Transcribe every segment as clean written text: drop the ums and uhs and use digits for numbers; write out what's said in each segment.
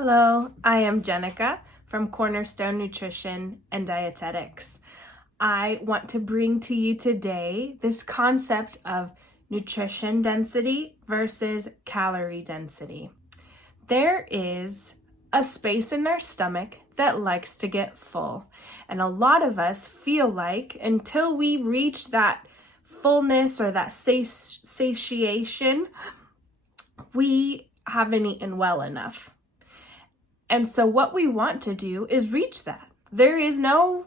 Hello, I am Jenica from Cornerstone Nutrition and Dietetics. I want to bring to you today this concept of nutrition density versus calorie density. There is a space in our stomach that likes to get full, and a lot of us feel like until we reach that fullness or that satiation, we haven't eaten well enough. And so what we want to do is reach that. There is no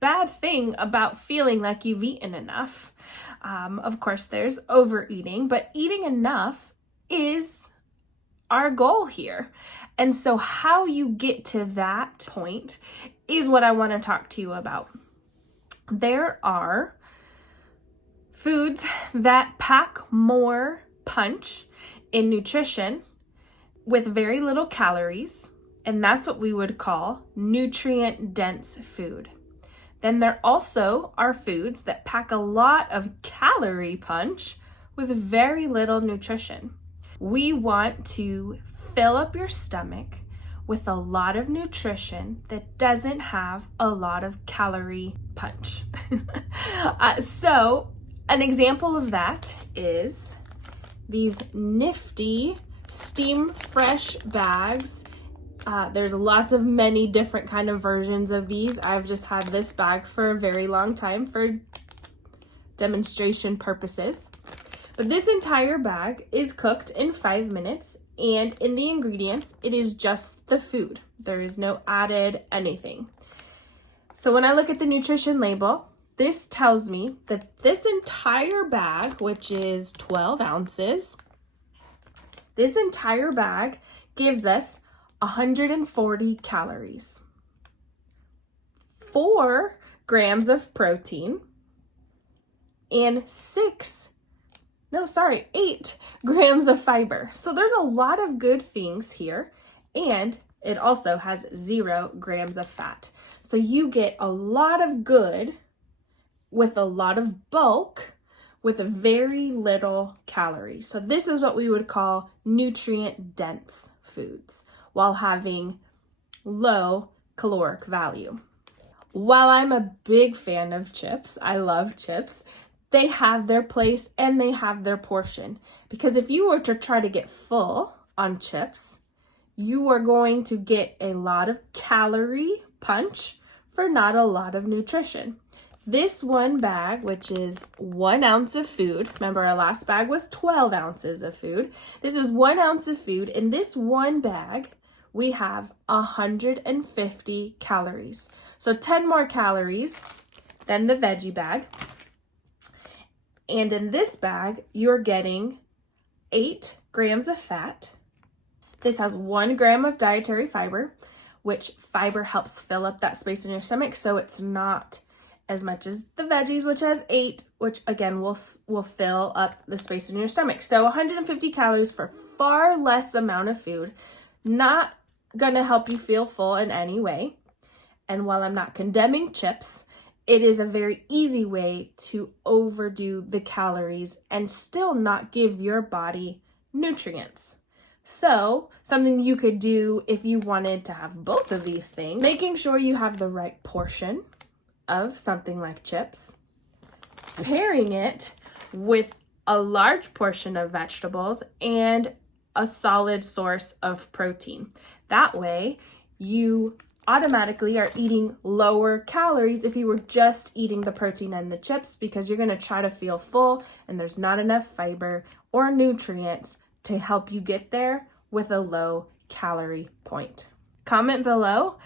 bad thing about feeling like you've eaten enough. Of course, there's overeating, but eating enough is our goal here. And so how you get to that point is what I want to talk to you about. There are foods that pack more punch in nutrition with very little calories, and that's what we would call nutrient-dense food. Then there also are foods that pack a lot of calorie punch with very little nutrition. We want to fill up your stomach with a lot of nutrition that doesn't have a lot of calorie punch. So an example of that is these nifty Steam Fresh bags. There's many different kind of versions of these. I've just had this bag for a very long time for demonstration purposes. But this entire bag is cooked in 5 minutes, and in the ingredients, it is just the food. There is no added anything. So when I look at the nutrition label, this tells me that this entire bag, which is 12 ounces, this entire bag gives us 140 calories, 4 grams of protein, and 8 grams of fiber. So there's a lot of good things here, and it also has 0 grams of fat. So you get a lot of good with a lot of bulk with very little calories. So this is what we would call nutrient-dense foods, while having low caloric value. While I'm a big fan of chips, I love chips, they have their place and they have their portion. Because if you were to try to get full on chips, you are going to get a lot of calorie punch for not a lot of nutrition. This one bag, which is 1 ounce of food, remember our last bag was 12 ounces of food. This is 1 ounce of food. In this one bag, we have 150 calories. So 10 more calories than the veggie bag. And in this bag, you're getting 8 grams of fat. This has 1 gram of dietary fiber, which fiber helps fill up that space in your stomach, so it's not as much as the veggies, which has 8, which again will fill up the space in your stomach. So 150 calories for far less amount of food, not gonna help you feel full in any way. And while I'm not condemning chips, it is a very easy way to overdo the calories and still not give your body nutrients. So something you could do if you wanted to have both of these things, making sure you have the right portion of something like chips, pairing it with a large portion of vegetables and a solid source of protein. That way, you automatically are eating lower calories if you were just eating the protein and the chips, because you're going to try to feel full and there's not enough fiber or nutrients to help you get there with a low calorie point. Comment below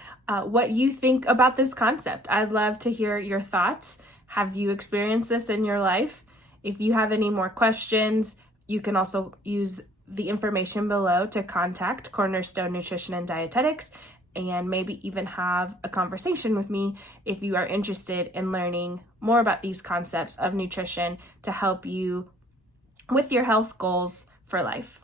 what you think about this concept. I'd love to hear your thoughts. Have you experienced this in your life? If you have any more questions, you can also use the information below to contact Cornerstone Nutrition and Dietetics, and maybe even have a conversation with me if you are interested in learning more about these concepts of nutrition to help you with your health goals for life.